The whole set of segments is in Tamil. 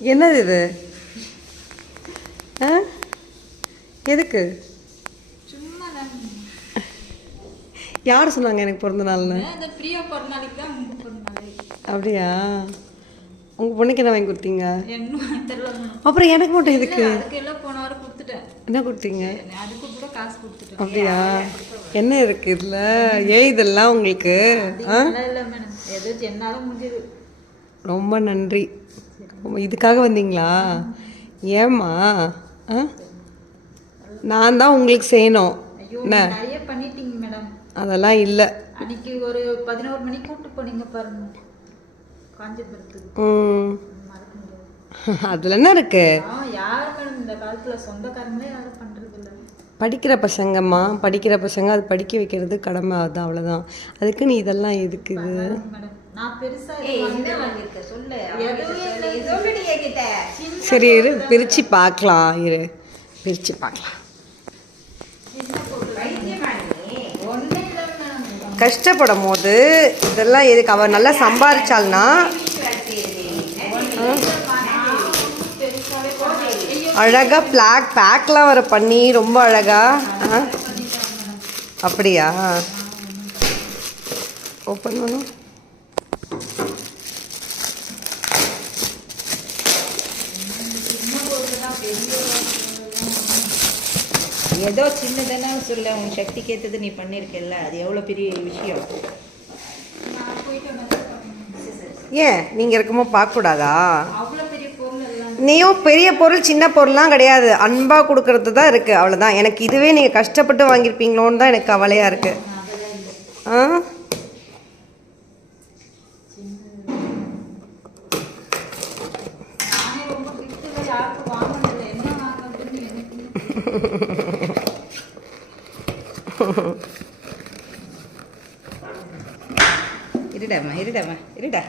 என்னது இது? ஆ? எதுக்கு? யார் சொன்னாங்க எனக்கு பிறந்த நாள்னு அப்படியா? உங்கள் பொண்ணுக்கு என்ன வாங்கி கொடுத்தீங்க? அப்புறம் எனக்கு மட்டும் எதுக்கு? என்ன கொடுத்தீங்க? அப்படியா? என்ன இருக்கு இதில்? ஏன் இதெல்லாம் உங்களுக்கு? ஆ? ரொம்ப நன்றி. இதுக்காக வந்தீங்களா? ஏம்மா? ஆ? நான் தான் உங்களுக்கு செய்யணும். என்ன நிறைய பண்ணிட்டீங்க மேடம். அதெல்லாம் இல்லை. அன்னைக்கு ஒரு பதினோரு மணிக்கு கூப்பிட்டு போனீங்க பாருங்க. காஞ்சிபுரத்துக்கு. ம். அதில் என்ன இருக்கு? ஆ யார் மேடம் இந்த காலத்துல சொந்தக்காரங்களே யாரும் பண்றது இல்லை. படிக்கிற பசங்கம்மா படிக்கிற பசங்க அது படிக்க வைக்கிறது கடமை அது அவ்வளோதான் அதுக்கு நீ இதெல்லாம் எதுக்கு இது? சரி இரு. பிரித்து பார்க்கலாம். இரு. பிரித்து பார்க்கலாம். கஷ்டப்படும் போது இதெல்லாம் எதுக்கு? அவள் நல்லா சம்பாரிச்சாள்னா. அழகாக பிளாக் பேக்லாம் வர பண்ணி ரொம்ப அழகா. ஆ? அப்படியா? ஓப்பன் பண்ணும் ஏதோ சின்னதானே சொல்ல உன் சக்திக்கு ஏற்றது நீ பண்ணியிருக்கல அது எவ்வளோ பெரிய விஷயம்? ஏன்? நீங்கள் இருக்கும்போது பார்க்கக்கூடாதா? நீயும் பெரிய பொருள் சின்ன பொருள்லாம் கிடையாது. அன்பாக கொடுக்கறது தான் இருக்குது அவ்வளோதான் எனக்கு இதுவே நீங்கள் கஷ்டப்பட்டு வாங்கியிருப்பீங்களோன்னு தான் எனக்கு கவலையாக இருக்குது ஆ நானே ரொம்ப கிஃப்ட்டுல யாருக்கும் வாங்கினதில்லை என்ன வாங்குறதுன்னு எனக்கு இருடாம்மா இருடாம்மா இருடா.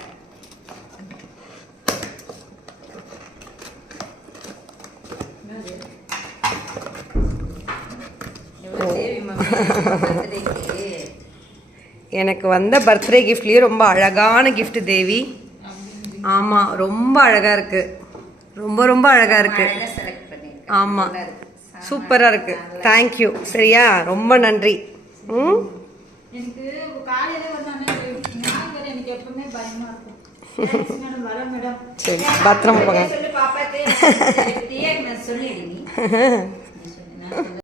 எனக்கு வந்த பர்த்டே கிஃப்ட்லேயே ரொம்ப அழகான gift தேவி. ஆமாம் ரொம்ப அழகாக இருக்குது ரொம்ப ரொம்ப அழகாக இருக்குது ஆமாம் சூப்பராக இருக்குது தேங்க்யூ சரியா? ரொம்ப நன்றி. ம்? சரி பத்திரமா போங்க.